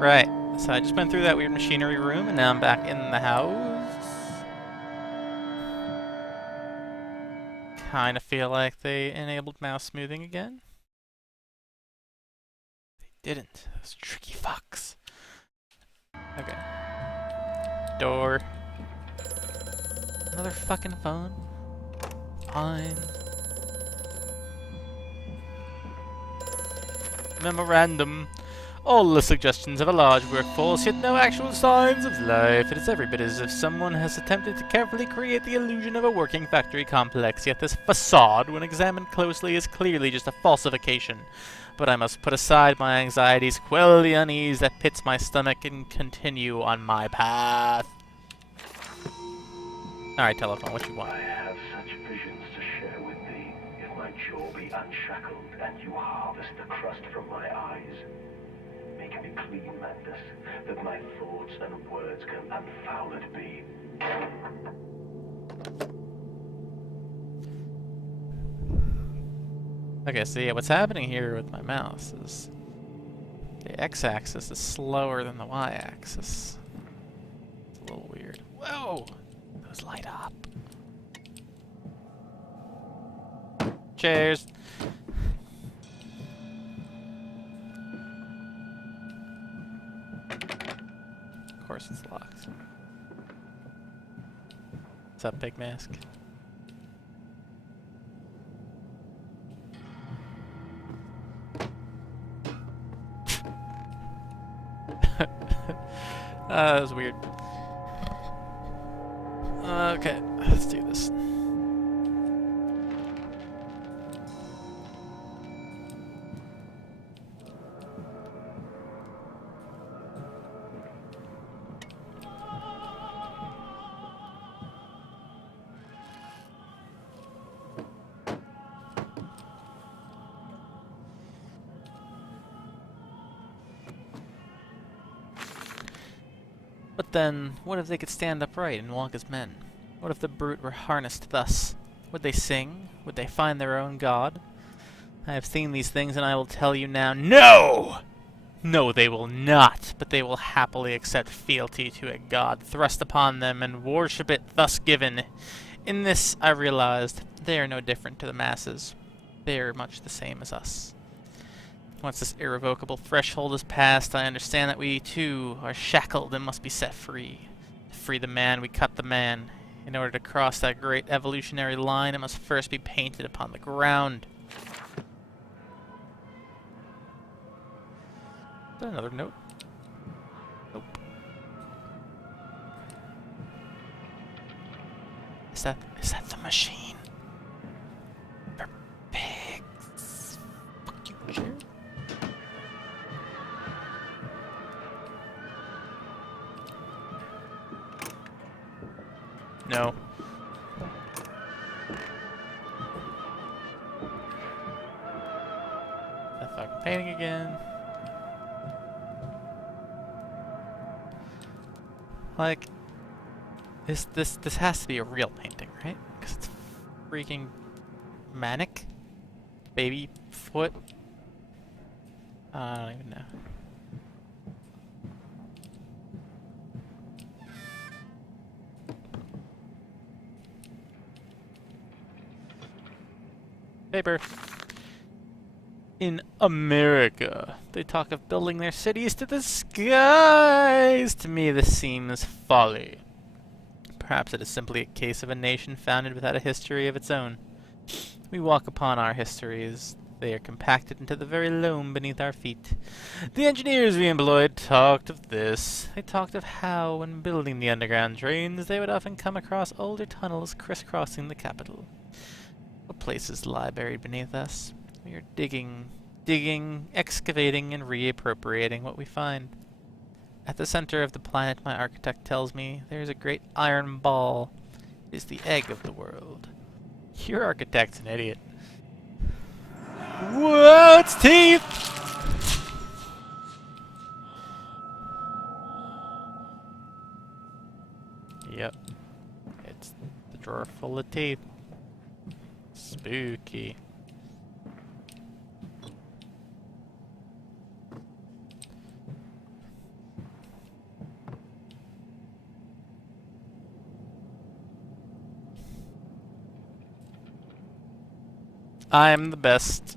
Right. So I just went through that weird machinery room, and now I'm back in the house. Kind of feel like they enabled mouse smoothing again. They didn't. Those tricky fucks. Okay. Door. Another fucking phone. Fine. Memorandum. All the suggestions of a large workforce, yet no actual signs of life. It is every bit as if someone has attempted to carefully create the illusion of a working factory complex, yet this facade, when examined closely, is clearly just a falsification. But I must put aside my anxieties, quell the unease that pits my stomach, and continue on my path. Alright, telephone, what you want? I have such visions to share with thee, if my jaw be unshackled and you harvest the crust from my eyes. Make me clean, Magnus, that my thoughts and words can unfouled be. Okay, so yeah, what's happening here with my mouse is the x-axis is slower than the y-axis. It's a little weird. Whoa! Those light up. Cheers! Of course it's locked. What's up, Big Mask? That was weird. Okay, let's do this. But then, what if they could stand upright and walk as men? What if the brute were harnessed thus? Would they sing? Would they find their own god? I have seen these things, and I will tell you now, no! No, they will not, but they will happily accept fealty to a god thrust upon them and worship it thus given. In this, I realized, they are no different to the masses. They are much the same as us. Once this irrevocable threshold is passed, I understand that we, too, are shackled and must be set free. To free the man, we cut the man. In order to cross that great evolutionary line, it must first be painted upon the ground. Is that another note? Nope. Is that the machine? For pigs. Fuck you, chair. No. That fucking painting again. Like, this has to be a real painting, right? Because it's freaking manic. Baby foot. I don't even know. Paper. In America, they talk of building their cities to the skies. To me, this seems folly. Perhaps it is simply a case of a nation founded without a history of its own. We walk upon our histories. They are compacted into the very loam beneath our feet. The engineers we employed talked of this. They talked of how, when building the underground trains, they would often come across older tunnels crisscrossing the capital. What places lie buried beneath us? We are digging, excavating, and reappropriating what we find. At the center of the planet, my architect tells me, there is a great iron ball. It is the egg of the world. Your architect's an idiot. Whoa, it's teeth! Yep. It's the drawer full of teeth. Spooky. I'm the best.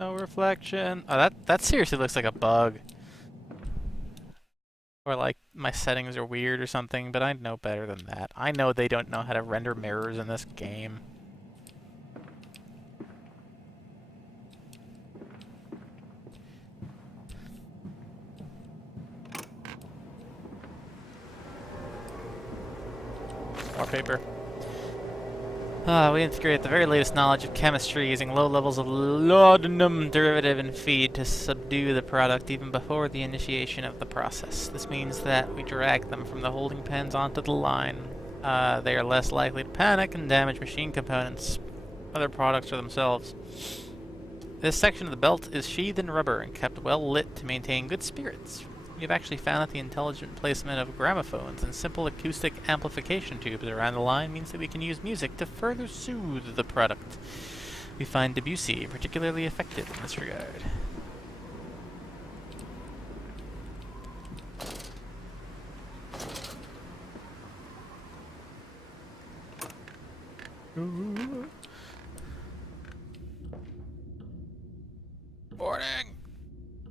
No reflection. Oh, that seriously looks like a bug. Or like my settings are weird or something, but I know better than that. I know they don't know how to render mirrors in this game. More paper. We integrate the very latest knowledge of chemistry using low levels of laudanum derivative in feed to subdue the product even before the initiation of the process. This means that we drag them from the holding pens onto the line. They are less likely to panic and damage machine components, other products, or themselves. This section of the belt is sheathed in rubber and kept well lit to maintain good spirits. We've actually found that the intelligent placement of gramophones and simple acoustic amplification tubes around the line means that we can use music to further soothe the product. We find Debussy particularly effective in this regard. Warning!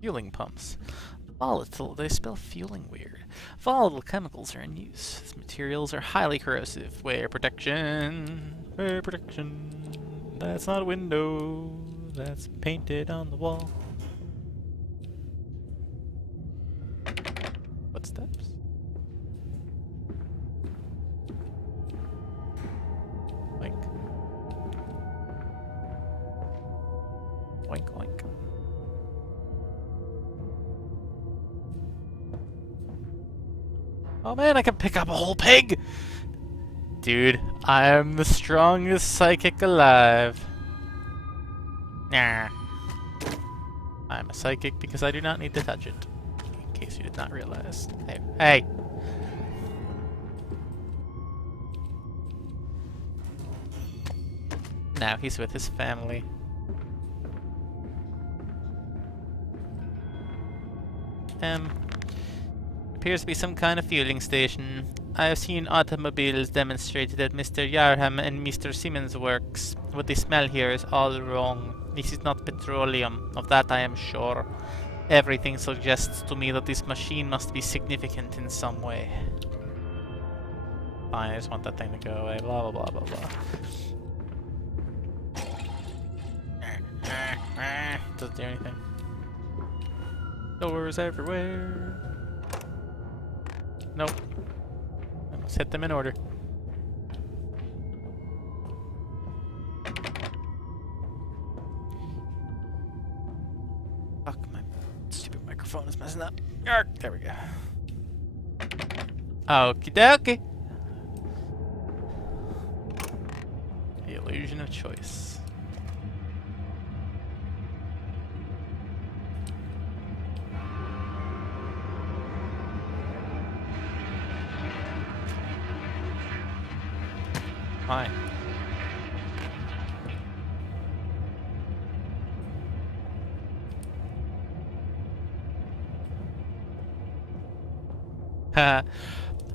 Fueling pumps. Volatile, they spell fueling weird. Volatile chemicals are in use. These materials are highly corrosive. Wear protection. Wear protection. That's not a window. That's painted on the wall. Footsteps. Oink. Oink, oink. Oh man, I can pick up a whole pig! Dude, I am the strongest psychic alive. Nah. I'm a psychic because I do not need to touch it. In case you did not realize. Hey, hey! Now he's with his family. Appears to be some kind of fueling station. I have seen automobiles demonstrated at Mr. Yarham and Mr. Siemens' works. What they smell here is all wrong. This is not petroleum, of that I am sure. Everything suggests to me that this machine must be significant in some way. Fine, I just want that thing to go away. Blah, blah, blah, blah, blah. Doesn't do anything. Doors everywhere. Nope. I must hit them in order. Fuck, my stupid microphone is messing up. Yark, there we go. Okie dokie. The illusion of choice. Fine.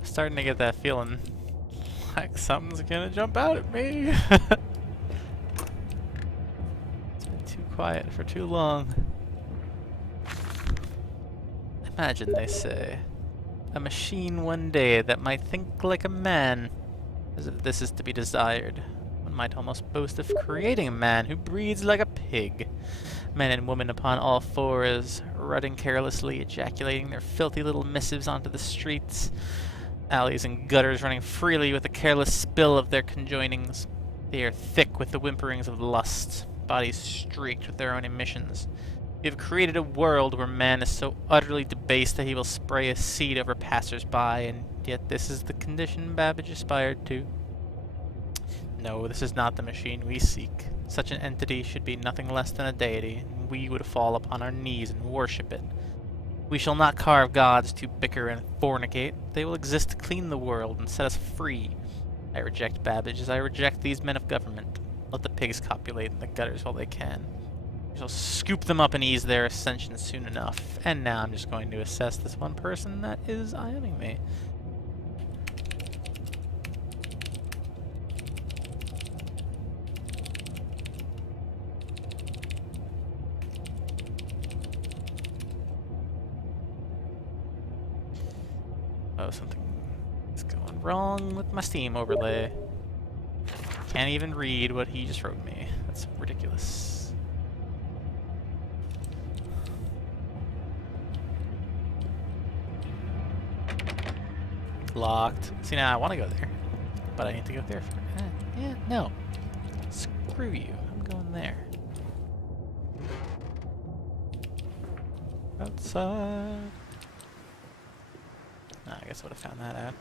Starting to get that feeling like something's gonna jump out at me. It's been too quiet for too long. Imagine, they say, a machine one day that might think like a man. As if this is to be desired. One might almost boast of creating a man who breathes like a pig. Men and women upon all fours, rutting carelessly, ejaculating their filthy little missives onto the streets. Alleys and gutters running freely with the careless spill of their conjoinings. They are thick with the whimperings of lust, bodies streaked with their own emissions. We have created a world where man is so utterly debased that he will spray a seed over passers-by, and yet this is the condition Babbage aspired to. No, this is not the machine we seek. Such an entity should be nothing less than a deity, and we would fall upon our knees and worship it. We shall not carve gods to bicker and fornicate. They will exist to clean the world and set us free. I reject Babbage as I reject these men of government. Let the pigs copulate in the gutters while they can. I'll scoop them up and ease their ascension soon enough. And now I'm just going to assess this one person that is IMing me. Oh, something is going wrong with my Steam overlay. Can't even read what he just wrote me. That's ridiculous. Locked. See, now I want to go there, but I need to go there first. Yeah, no. Screw you. I'm going there. Outside. Oh, I guess I would have found that out.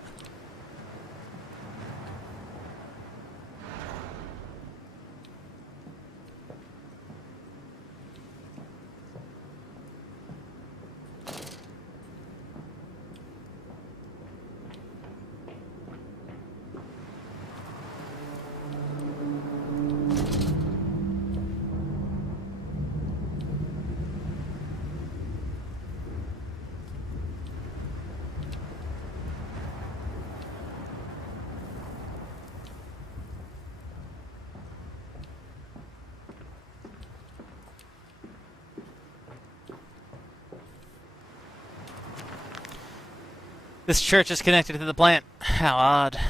This church is connected to the plant. How odd.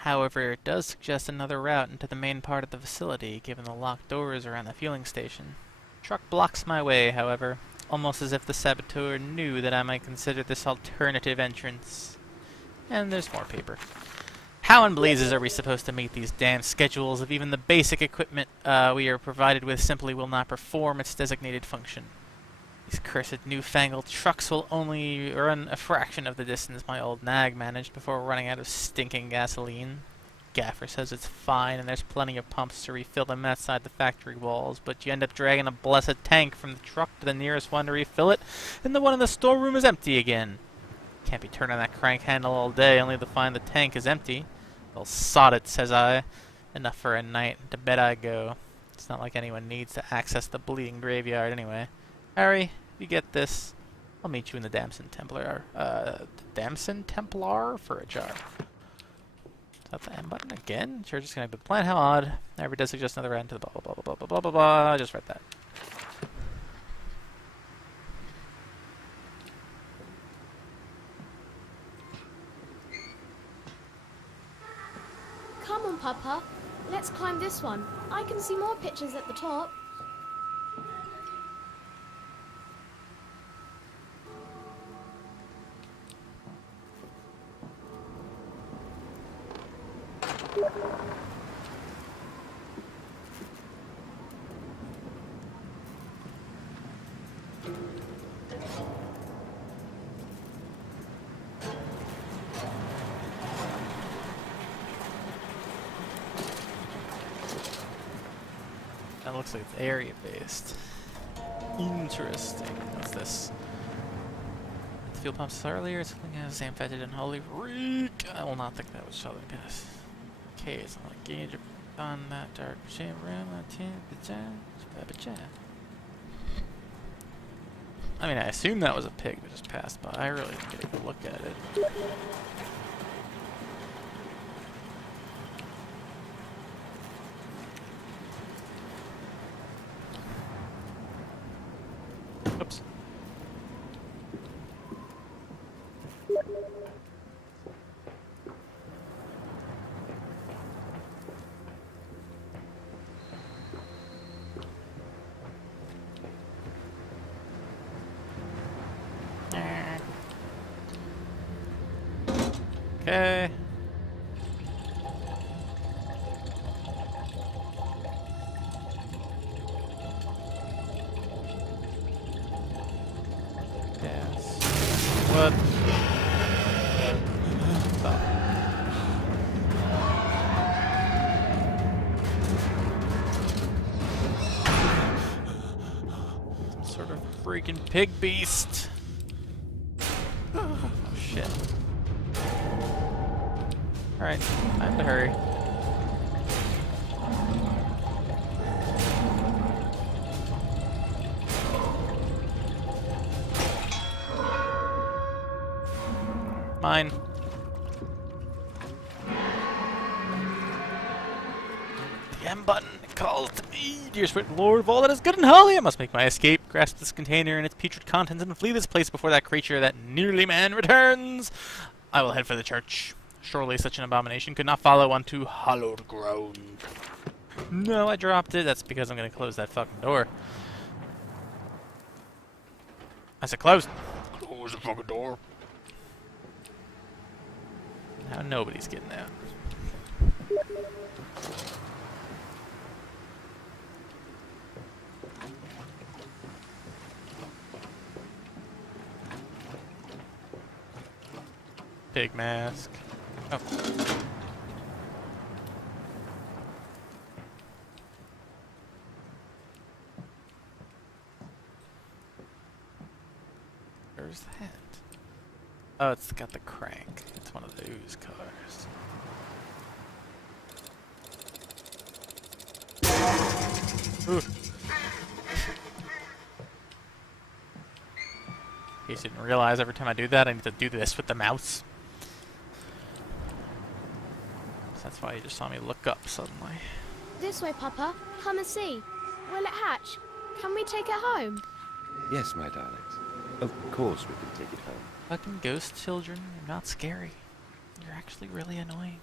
However, it does suggest another route into the main part of the facility, given the locked doors around the fueling station. Truck blocks my way, however, almost as if the saboteur knew that I might consider this alternative entrance. And there's more paper. How in blazes are we supposed to meet these damn schedules if even the basic equipment we are provided with simply will not perform its designated function? These cursed newfangled trucks will only run a fraction of the distance my old nag managed before running out of stinking gasoline. Gaffer says it's fine and there's plenty of pumps to refill them outside the factory walls, but you end up dragging a blessed tank from the truck to the nearest one to refill it, and the one in the storeroom is empty again. Can't be turning that crank handle all day only to find the tank is empty. Well, sod it, says I. Enough for a night. To bed I go. It's not like anyone needs to access the bleeding graveyard anyway. Harry, if you get this, I'll meet you in the Damson Templar, for a jar. Is that the M button again? Church is connected to the plant. How odd. Never does suggest another end to the blah blah blah blah blah blah blah blah. I just read that. Come on, Papa. Let's climb this one. I can see more pictures at the top. That looks like it's area-based. Interesting. What's this? The fuel pumps earlier. Something has infected and holy reek. I will not think that was Southern Gas. Okay, it's not like gauge on that dark chamber room. I mean, I assume that was a pig that just passed by. I really didn't get a good look at it. Oops. Okay. Yes. What? Stop. Some sort of freaking pig beast. Oh shit. Alright, time to hurry. mine. The M button calls to me. Dear sweet lord of all that is good and holy, I must make my escape, grasp this container and its putrid contents, and flee this place before that creature, that nearly man, returns. I will head for the church. Surely such an abomination could not follow unto hallowed ground. No, I dropped it. That's because I'm going to close that fucking door. I said close. Close the fucking door. Now nobody's getting out. Pig mask. Oh. Where's that? Oh, it's got the crank. It's one of those cars. Ooh. In case you didn't realize, every time I do that, I need to do this with the mouse. So that's why you just saw me look up suddenly. This way, Papa. Come and see. Will it hatch? Can we take it home? Yes, my darlings. Of course we can take it home. Fucking ghost children, you're not scary. You're actually really annoying.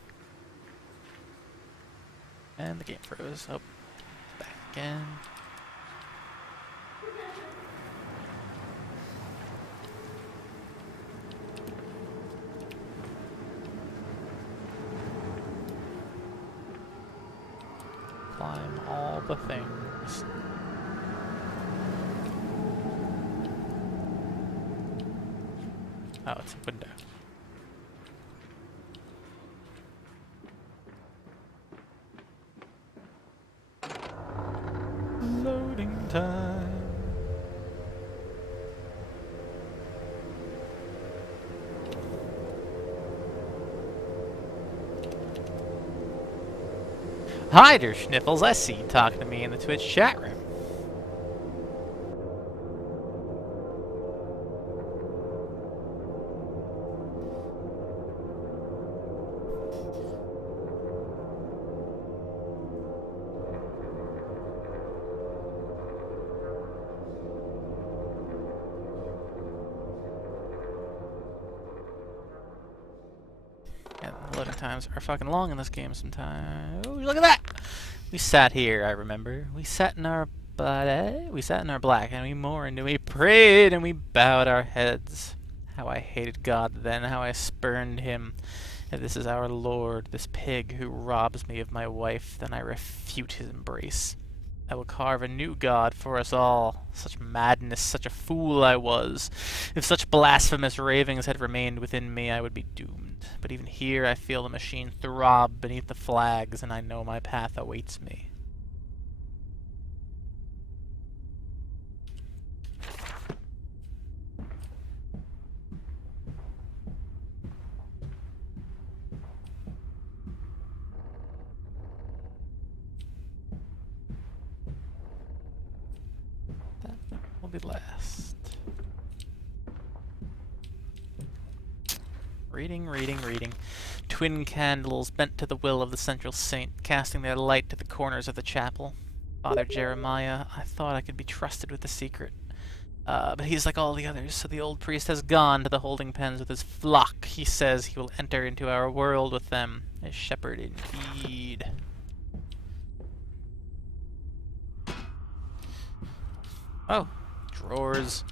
And the game froze. Oh, back again. Climb all the things. Oh, it's a window. Loading time. Hi there, Schniffles. I see you talking to me in the Twitch chat room. Yeah, the loading times are fucking long in this game sometimes. Oh, look at that! We sat here, I remember. We sat in our black, and we mourned, and we prayed, and we bowed our heads. How I hated God then, how I spurned him. If this is our Lord, this pig who robs me of my wife, then I refute his embrace. I will carve a new God for us all. Such madness, such a fool I was. If such blasphemous ravings had remained within me, I would be doomed. But even here I feel the machine throb beneath the flags, and I know my path awaits me. Will be last. Reading, reading, reading. Twin candles bent to the will of the central saint, casting their light to the corners of the chapel. Father Jeremiah, I thought I could be trusted with the secret. But he's like all the others, so the old priest has gone to the holding pens with his flock. He says he will enter into our world with them. A shepherd indeed. Oh. Drawers.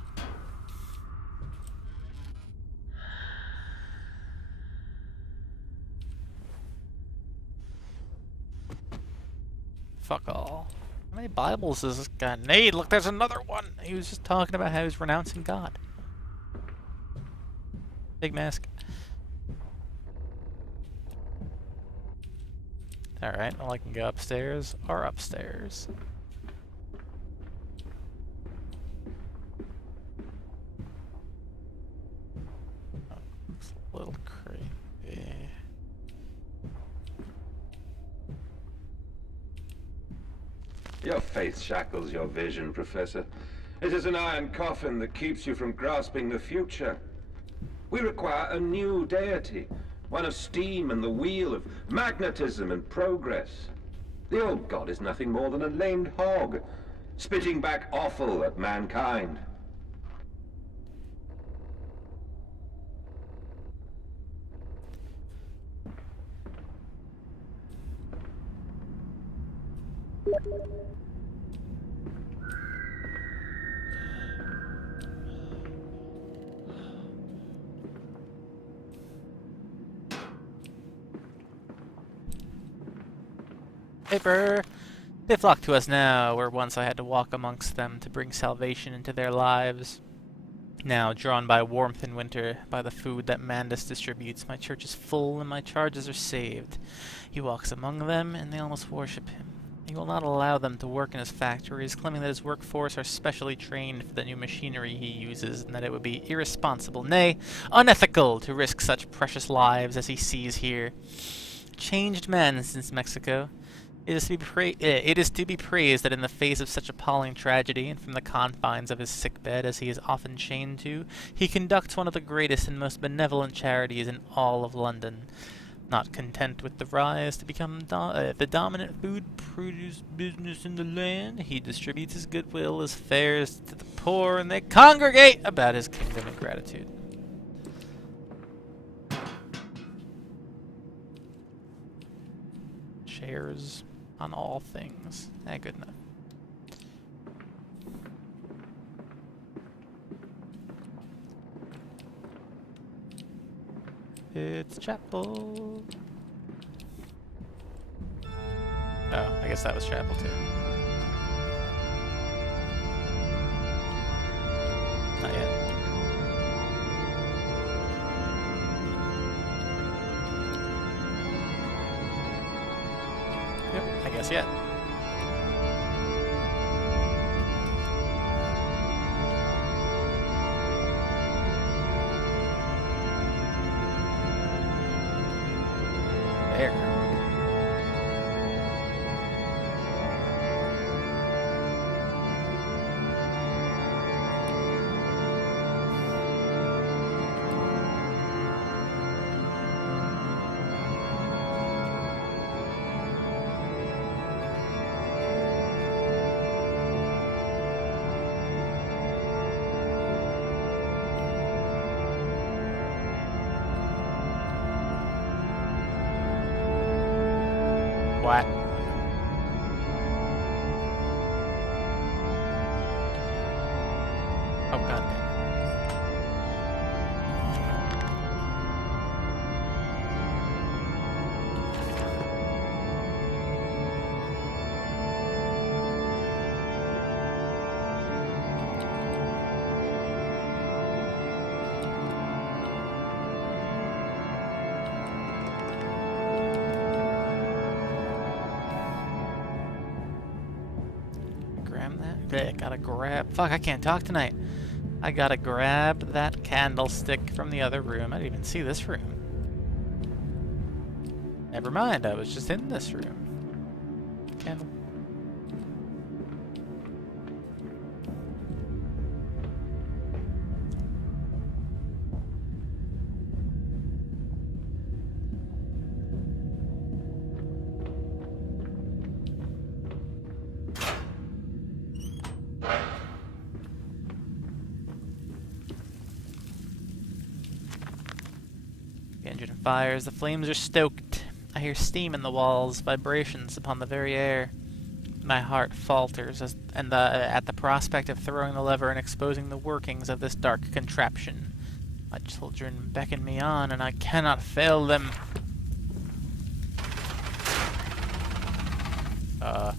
Fuck all. How many Bibles does this guy need? Look, there's another one! He was just talking about how he's renouncing God. Big mask. Alright, well I can go upstairs or upstairs. A little creepy. Your faith shackles your vision, Professor. It is an iron coffin that keeps you from grasping the future. We require a new deity, one of steam and the wheel, of magnetism and progress. The old god is nothing more than a lamed hog, spitting back offal at mankind. Paper! They flock to us now, where once I had to walk amongst them to bring salvation into their lives. Now, drawn by warmth in winter, by the food that Mandus distributes, my church is full and my charges are saved. He walks among them, and they almost worship him. He will not allow them to work in his factories, claiming that his workforce are specially trained for the new machinery he uses, and that it would be irresponsible, nay, unethical, to risk such precious lives as he sees here. Changed man since Mexico. It is to be praised that in the face of such appalling tragedy, and from the confines of his sickbed as he is often chained to, he conducts one of the greatest and most benevolent charities in all of London. Not content with the rise to become the dominant food produce business in the land, he distributes his goodwill as fares to the poor, and they congregate about his kingdom in gratitude. Shares on all things. Good enough. It's chapel. Oh, I guess that was chapel too. Not yet. Yep, I guess yet. There. What? Oh, god damn. Gotta grab. Fuck, I can't talk tonight. I gotta grab that candlestick from the other room. I didn't even see this room. Never mind, I was just in this room. Candle. The engine fires, the flames are stoked. I hear steam in the walls, vibrations upon the very air. My heart falters at the prospect of throwing the lever and exposing the workings of this dark contraption. My children beckon me on, and I cannot fail them. There.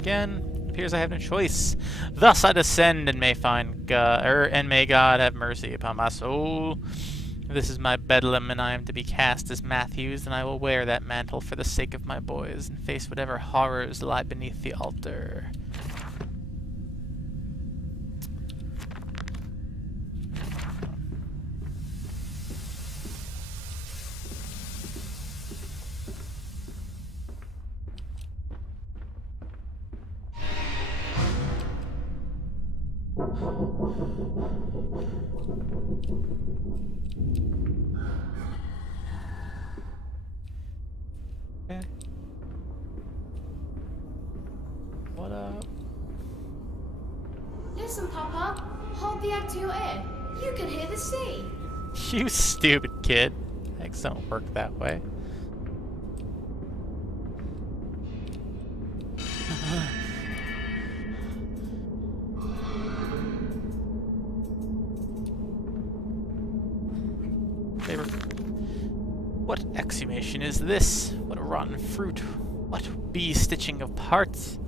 Again, it appears I have no choice. Thus I descend and may find God, and may God have mercy upon my soul. This is my bedlam, and I am to be cast as Matthews, and I will wear that mantle for the sake of my boys, and face whatever horrors lie beneath the altar. Okay. What up? Listen, Papa. Hold the egg to your ear. You can hear the sea. You stupid kid. Eggs don't work that way. What exhumation is this? What a rotten fruit. What bee-stitching of parts?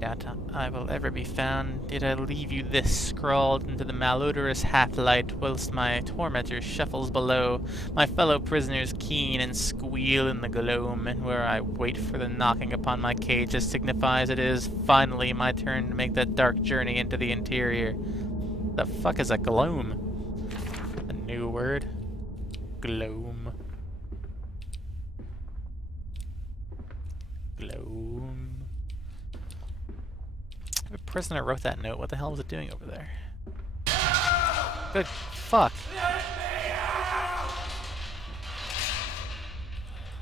Doubt I will ever be found. Did I leave you this scrawled into the malodorous half-light, whilst my tormentor shuffles below, my fellow prisoners keen and squeal in the gloam, and where I wait for the knocking upon my cage that signifies it is finally my turn to make that dark journey into the interior. The fuck is a gloam? A new word? Gloam. Gloam. The prisoner wrote that note. What the hell was it doing over there? Good fuck.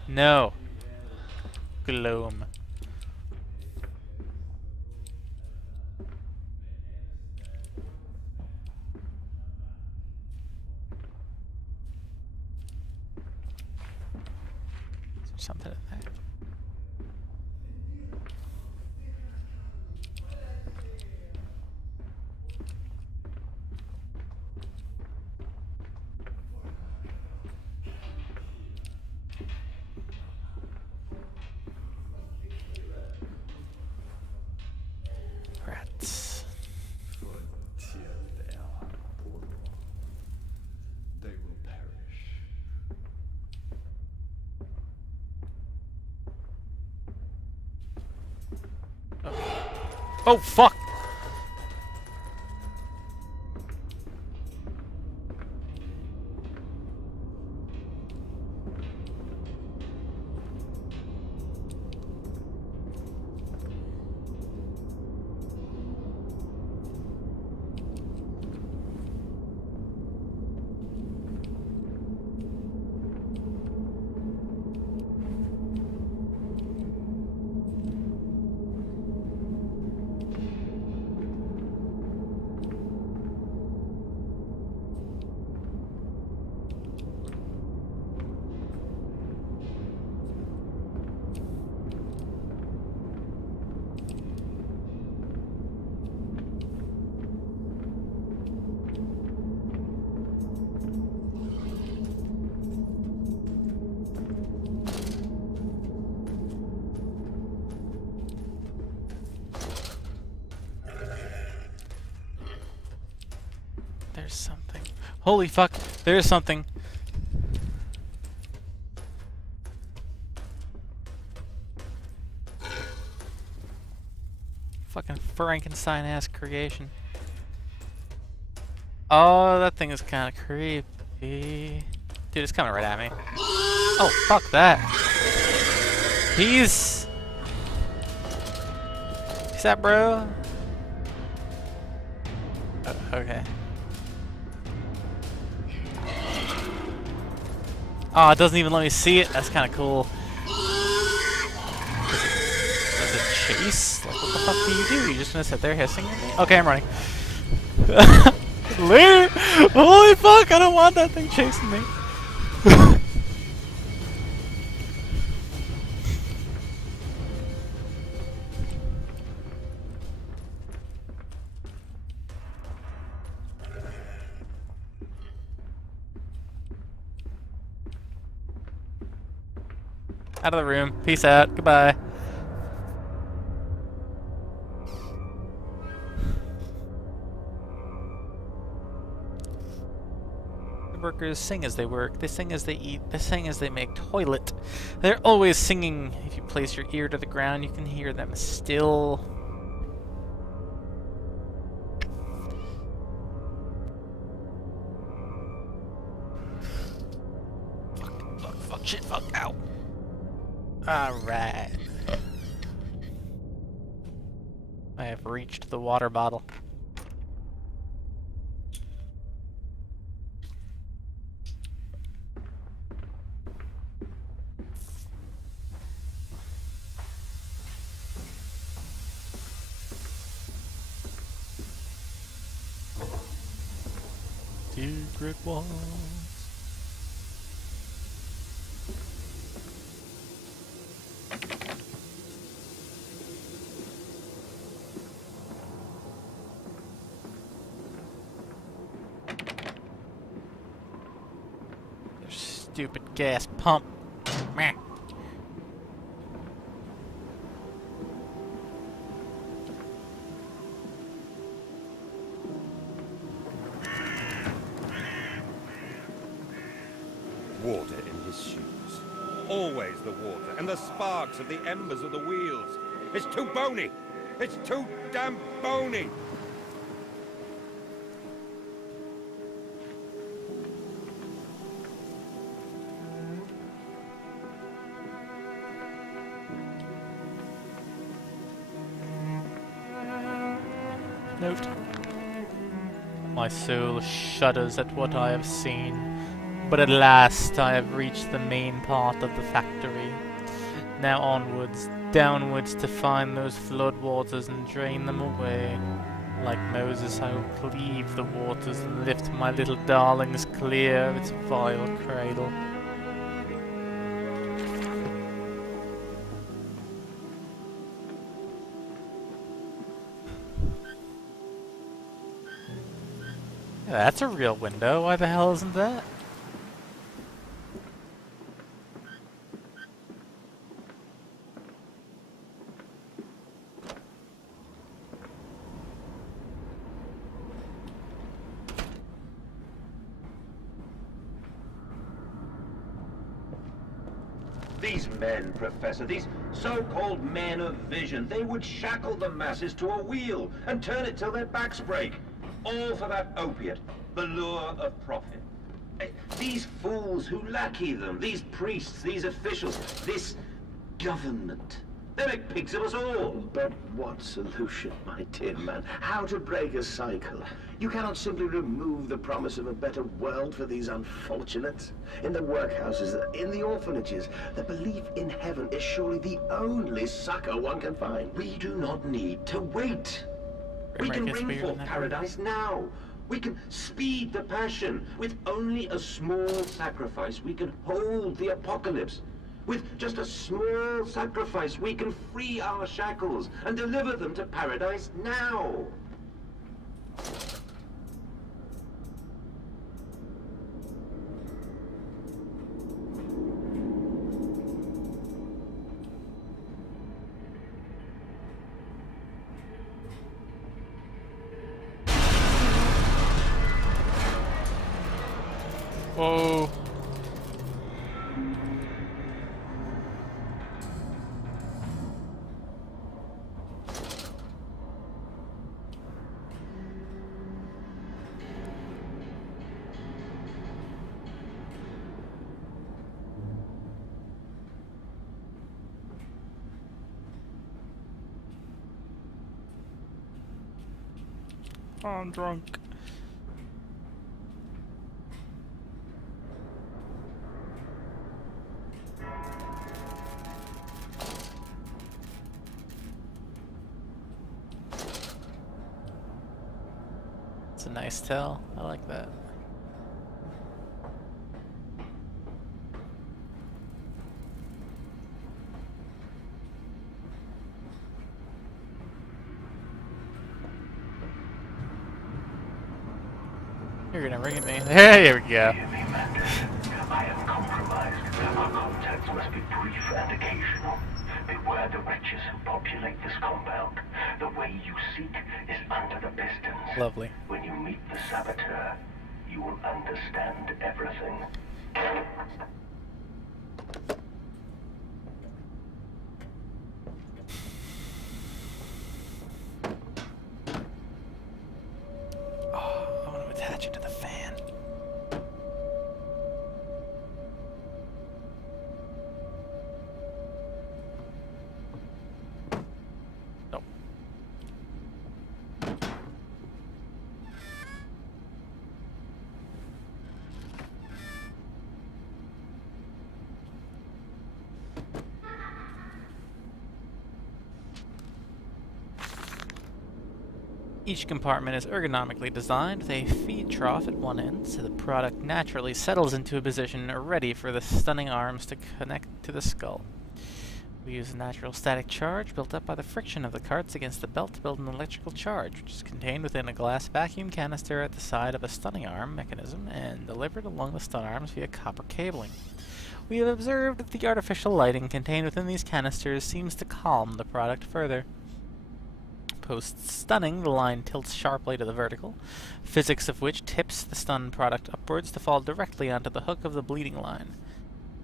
No. Gloam. Is there something in there? Rats. They will perish. Oh fuck! There's something. Holy fuck, there's something. Fucking Frankenstein-ass creation. Oh, that thing is kind of creepy. Dude, it's coming right at me. Oh, fuck that. He's that, bro? Okay. Oh, it doesn't even let me see it. That's kind of cool. Does it chase? Like, what the fuck do you do? You just gonna sit there hissing at me? Okay, I'm running. Later! Holy fuck, I don't want that thing chasing me. Out of the room. Peace out. Goodbye. The workers sing as they work. They sing as they eat. They sing as they make toilet. They're always singing. If you place your ear to the ground, you can hear them still. Fuck, shit, fuck, ow. Alright. I have reached the water bottle. secret walls. Stupid gas pump. Meh. Water in his shoes. Always the water, and the sparks of the embers of the wheels. It's too bony! It's too damn bony! Note. My soul shudders at what I have seen, but at last I have reached the main part of the factory. Now onwards, downwards to find those flood waters and drain them away. Like Moses, I will cleave the waters and lift my little darlings clear of its vile cradle. Yeah, that's a real window. Why the hell isn't that? These men, Professor, these so-called men of vision, they would shackle the masses to a wheel and turn it till their backs break. All for that opiate, the lure of profit. These fools who lackey them, these priests, these officials, this government, they make pigs of us all. But what solution, my dear man? How to break a cycle? You cannot simply remove the promise of a better world for these unfortunates. In the workhouses, in the orphanages, the belief in heaven is surely the only succor one can find. We do not need to wait. We can bring forth paradise now. We can speed the passion. With only a small sacrifice, we can hold the apocalypse. With just a small sacrifice, we can free our shackles and deliver them to paradise now. Whoa. I'm drunk. It's a nice tell. I like that. You're gonna ring at me. There we go. Hear me, Amanda. I am compromised. Our contacts must be brief and occasional. Beware the wretches who populate this compound. The way you seek is under the pistons. Lovely. When you meet the saboteur, you will understand everything. Oh, I want to attach it to the fan. Nope. Each compartment is ergonomically designed with a feed trough at one end, so the product naturally settles into a position ready for the stunning arms to connect to the skull. We use a natural static charge built up by the friction of the carts against the belt to build an electrical charge, which is contained within a glass vacuum canister at the side of a stunning arm mechanism and delivered along the stun arms via copper cabling. We have observed that the artificial lighting contained within these canisters seems to calm the product further. Post-stunning, the line tilts sharply to the vertical, physics of which tips the stun product upwards to fall directly onto the hook of the bleeding line.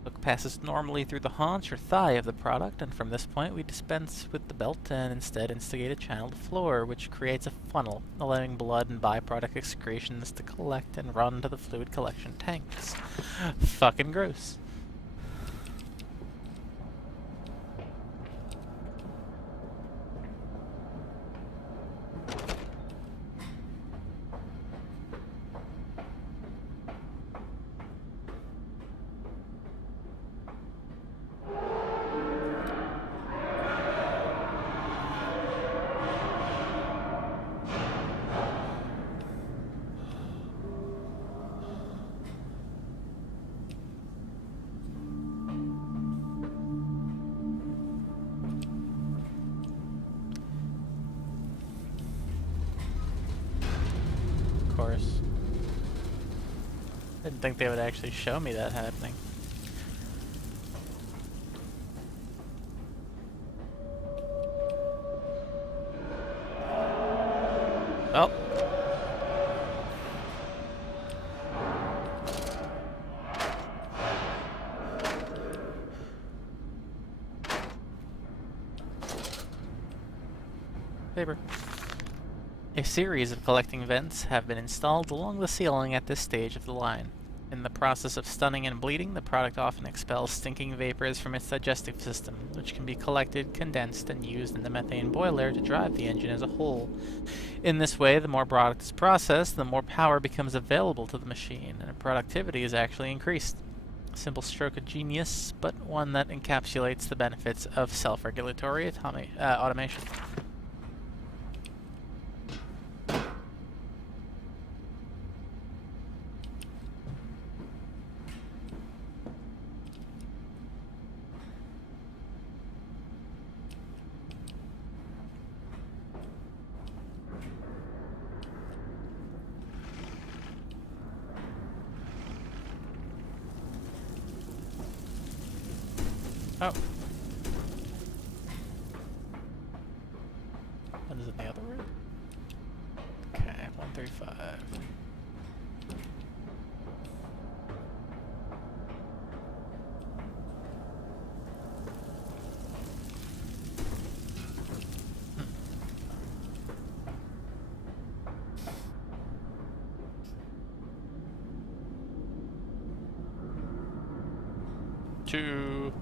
The hook passes normally through the haunch or thigh of the product, and from this point we dispense with the belt and instead instigate a channeled floor, which creates a funnel, allowing blood and byproduct excretions to collect and run to the fluid collection tanks. Fucking gross. Course. Didn't think they would actually show me that happening. Oh. Paper. A series of collecting vents have been installed along the ceiling at this stage of the line. In the process of stunning and bleeding, the product often expels stinking vapors from its digestive system, which can be collected, condensed, and used in the methane boiler to drive the engine as a whole. In this way, the more product is processed, the more power becomes available to the machine, and productivity is actually increased. A simple stroke of genius, but one that encapsulates the benefits of self-regulatory automation. Oh. What is in the other room? Okay, 135. Two.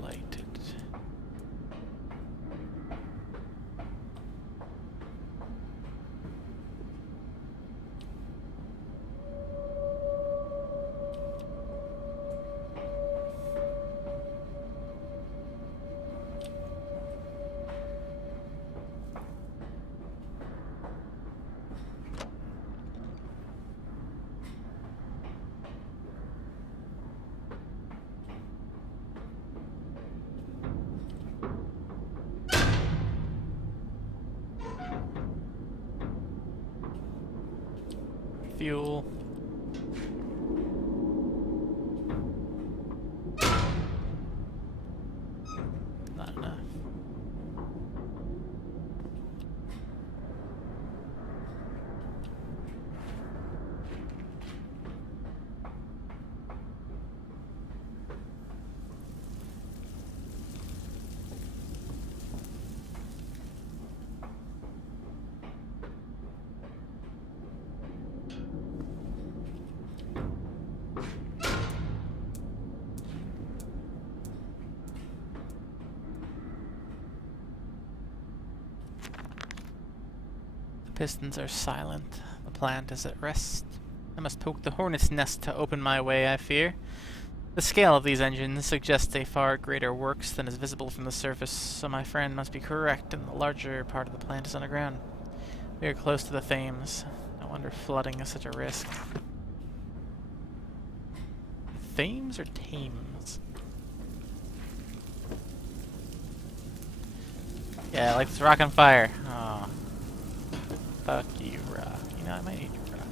Lighted. Fuel. Not enough. pistons are silent. The plant is at rest. I must poke the hornet's nest to open my way, I fear. The scale of these engines suggests a far greater works than is visible from the surface, so my friend must be correct, and the larger part of the plant is underground. We are close to the Thames. No wonder flooding is such a risk. Thames or Thames? Yeah, like this rock on fire. Oh. Fuck you, rock. You know, I might need you, rock.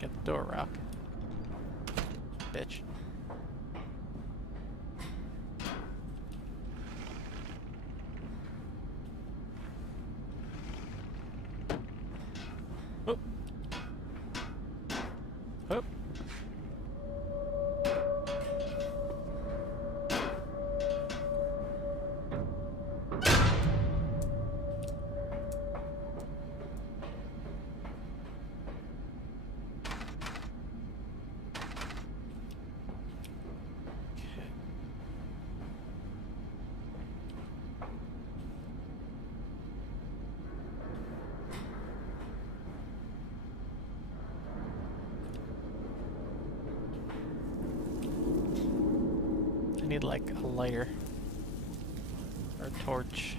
Get the door, rock. Bitch. Oh. Oh. I need like a lighter or a torch.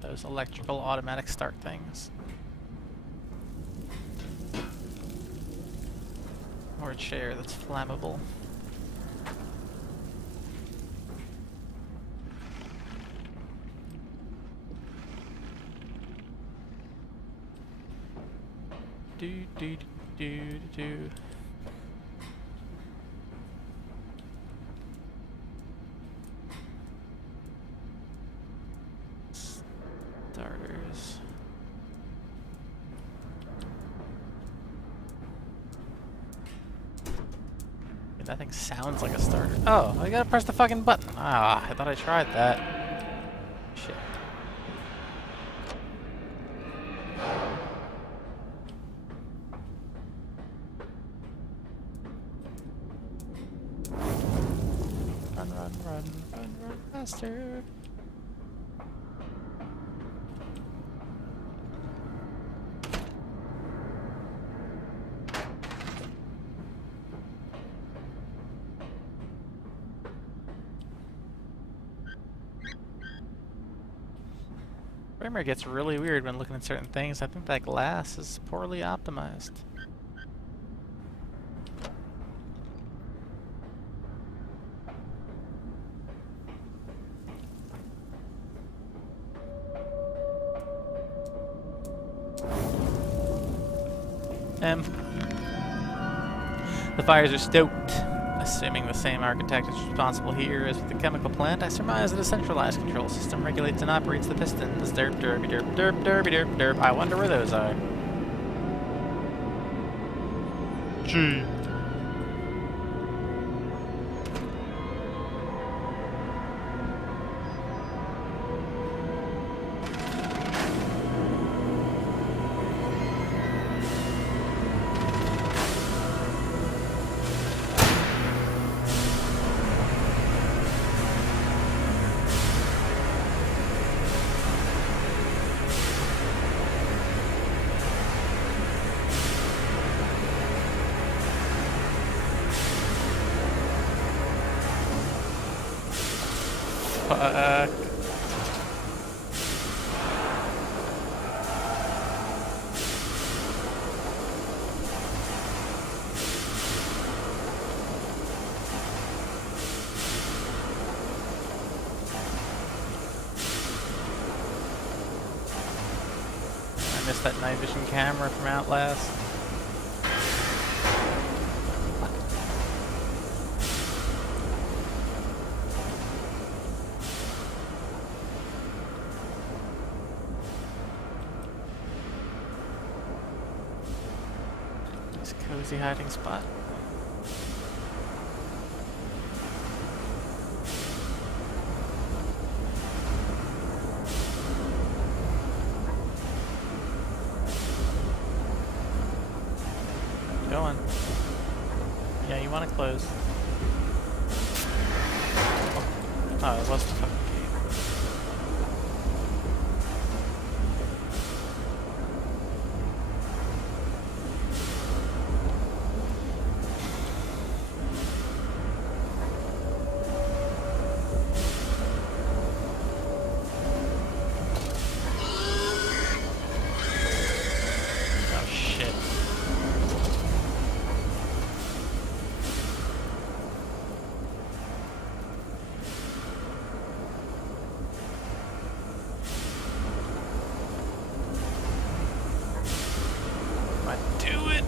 Those electrical automatic start things. Or a chair that's flammable. Do do do do do. Starters. Man, that thing sounds like a starter. Oh, I gotta press the fucking button. Ah, I thought I tried that. Shit. Run, run, run, run, run faster. Frame rate gets really weird when looking at certain things. I think that glass is poorly optimized. The fires are stoked. Assuming the same architect is responsible here as with the chemical plant, I surmise that a centralized control system regulates and operates the pistons. Derp, derpy, derp, derp, derpy, derp, derp. I wonder where those are. Gee. Fuck. I missed that night vision camera from Outlast. Cozy hiding spot. Going. on. Yeah, you want to close. Oh, it was the fucking gate. Oh shit. I do it.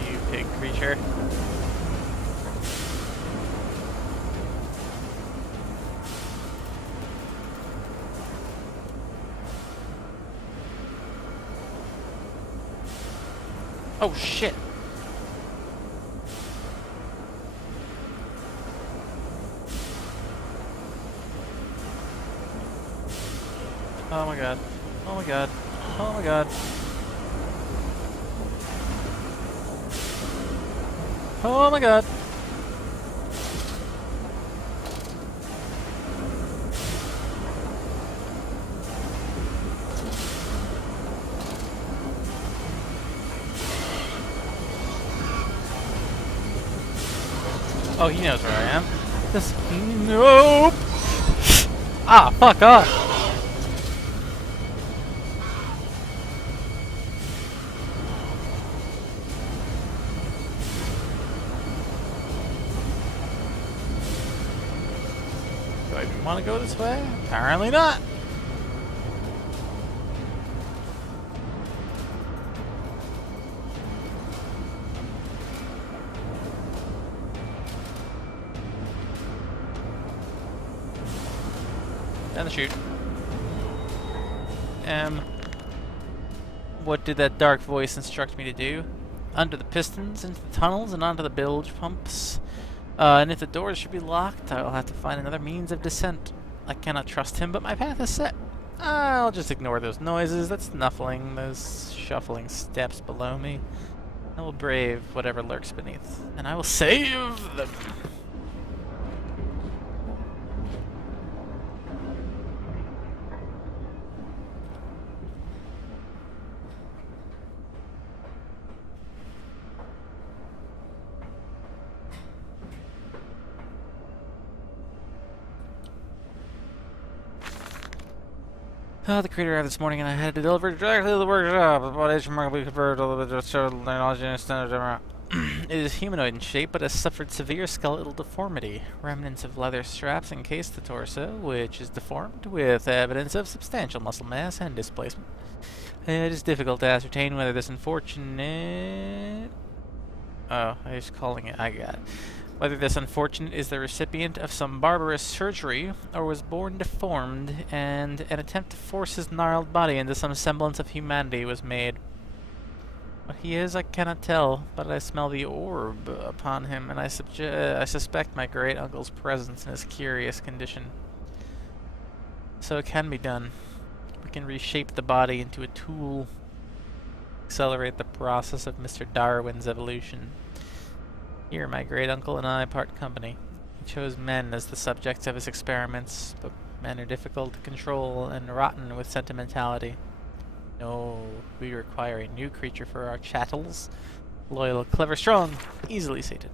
You pig creature. Oh shit. Oh my god. Oh my god. Oh my god. Oh my god. Oh, he knows where I am. This. Nope! Ah, fuck off! Do I even want to go this way? Apparently not! And the chute. What did that dark voice instruct me to do? Under the pistons, into the tunnels, and onto the bilge pumps. And if the doors should be locked, I will have to find another means of descent. I cannot trust him, but my path is set. I'll just ignore those noises, that snuffling, those shuffling steps below me. I will brave whatever lurks beneath, and I will save them. The creator arrived this morning and I had to deliver it directly to the workshop. The body is remarkably converted a little bit to show technology and standard. It is humanoid in shape, but has suffered severe skeletal deformity. Remnants of leather straps encase the torso, which is deformed, with evidence of substantial muscle mass and displacement. It is difficult to ascertain whether this unfortunate... Oh, I was calling it. I got it. Whether this unfortunate is the recipient of some barbarous surgery, or was born deformed, and an attempt to force his gnarled body into some semblance of humanity was made. What he is, I cannot tell, but I smell the orb upon him, and I suspect my great-uncle's presence in his curious condition. So it can be done. We can reshape the body into a tool, accelerate the process of Mr. Darwin's evolution. Here, my great-uncle and I part company. He chose men as the subjects of his experiments, but men are difficult to control and rotten with sentimentality. No, we require a new creature for our chattels. Loyal, clever, strong, easily sated.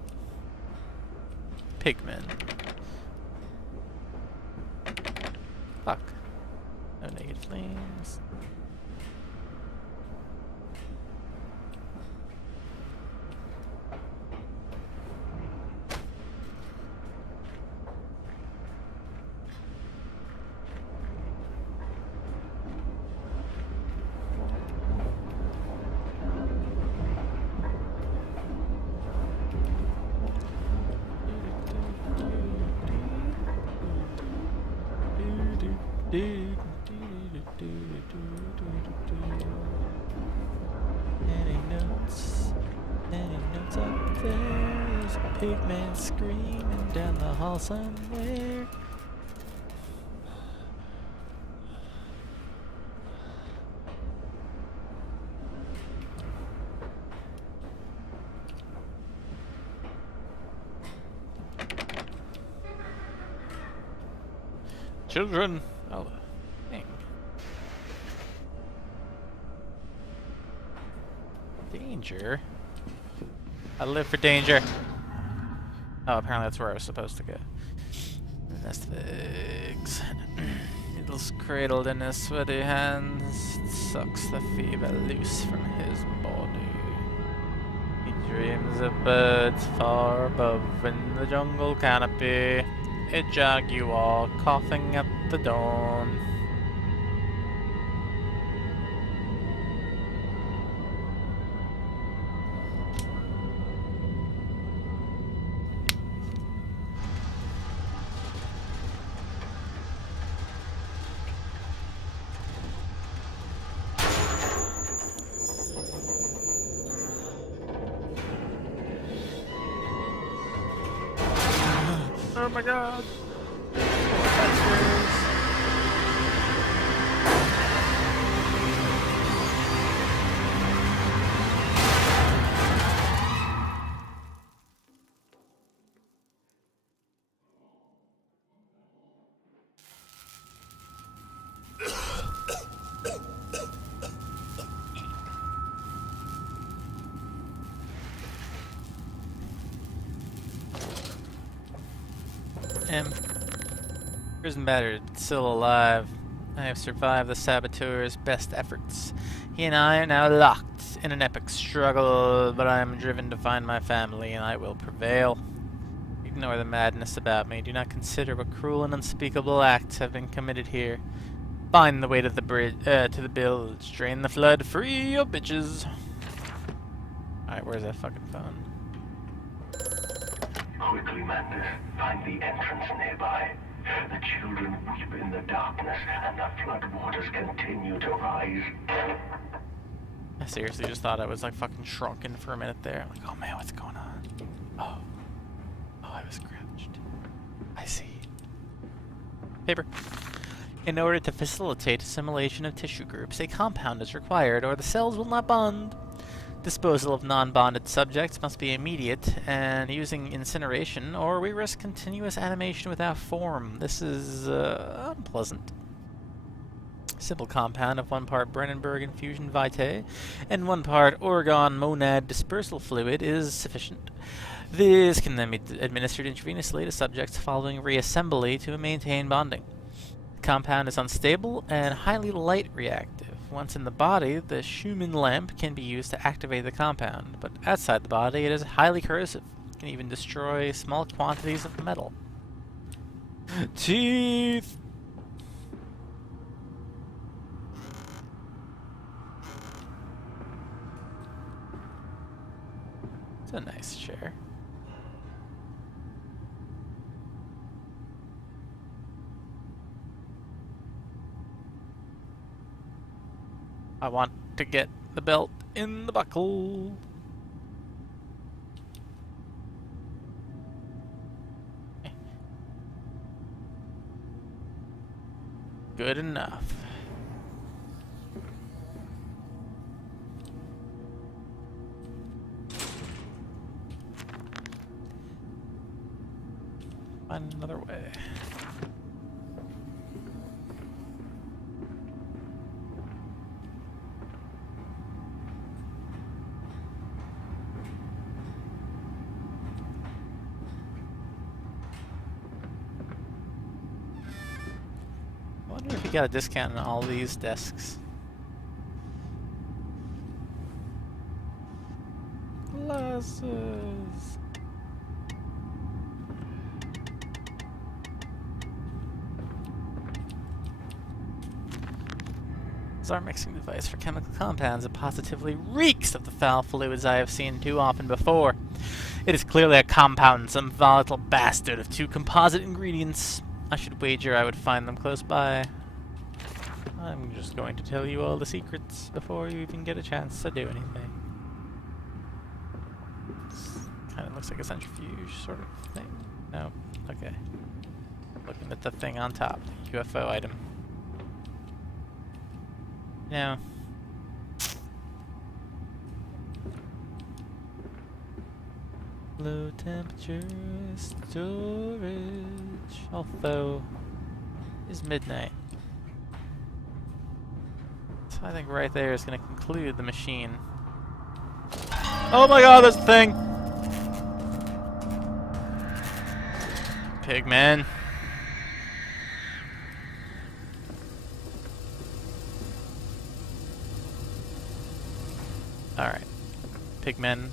Pigmen. Fuck. No naked flames. Any notes up there? There's a Eggman screaming down the hall somewhere. Children! Oh, dang. Danger? I live for danger. Oh, apparently that's where I was supposed to go. The nest of eggs. Needles cradled in his sweaty hands. It sucks the fever loose from his body. He dreams of birds far above in the jungle canopy. A jaguar coughing at the dawn. Oh my god! Prison battered, still alive. I have survived the saboteur's best efforts. He and I are now locked in an epic struggle, but I am driven to find my family, and I will prevail. Ignore the madness about me. Do not consider what cruel and unspeakable acts have been committed here. Find the way to the bridge, to the bilge. Drain the flood. Free your bitches. Alright, where's that fucking phone? Quickly, Mantis, find the entrance nearby. The children weep in the darkness, and the floodwaters continue to rise. I seriously just thought I was like fucking shrunken for a minute there. Like, oh man, what's going on? Oh, I was crouched. I see. Paper. In order to facilitate assimilation of tissue groups, a compound is required, or the cells will not bond. Disposal of non-bonded subjects must be immediate, and using incineration, or we risk continuous animation without form. This is unpleasant. Simple compound of 1 part Brennenberg infusion vitae and 1 part Oregon monad dispersal fluid is sufficient. This can then be administered intravenously to subjects following reassembly to maintain bonding. The compound is unstable and highly light reactive. Once in the body, the Schumann lamp can be used to activate the compound, but outside the body it is highly corrosive. It can even destroy small quantities of metal. Teeth! It's a nice chair. I want to get the belt in the buckle. Good enough. Find another way. I wonder if you got a discount on all these desks. Glasses. This is our mixing device for chemical compounds. It positively reeks of the foul fluids I have seen too often before. It is clearly a compound, some volatile bastard of 2 composite ingredients. I should wager I would find them close by. I'm just going to tell you all the secrets before you even get a chance to do anything. This kind of Looks like a centrifuge sort of thing. No. Okay. Looking at the thing on top, the UFO item. No. Low temperature storage. Although it's midnight. So I think right there is going to conclude the machine. Oh my god, this thing! Pigman. Alright. Pigmen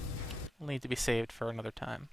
will need to be saved for another time.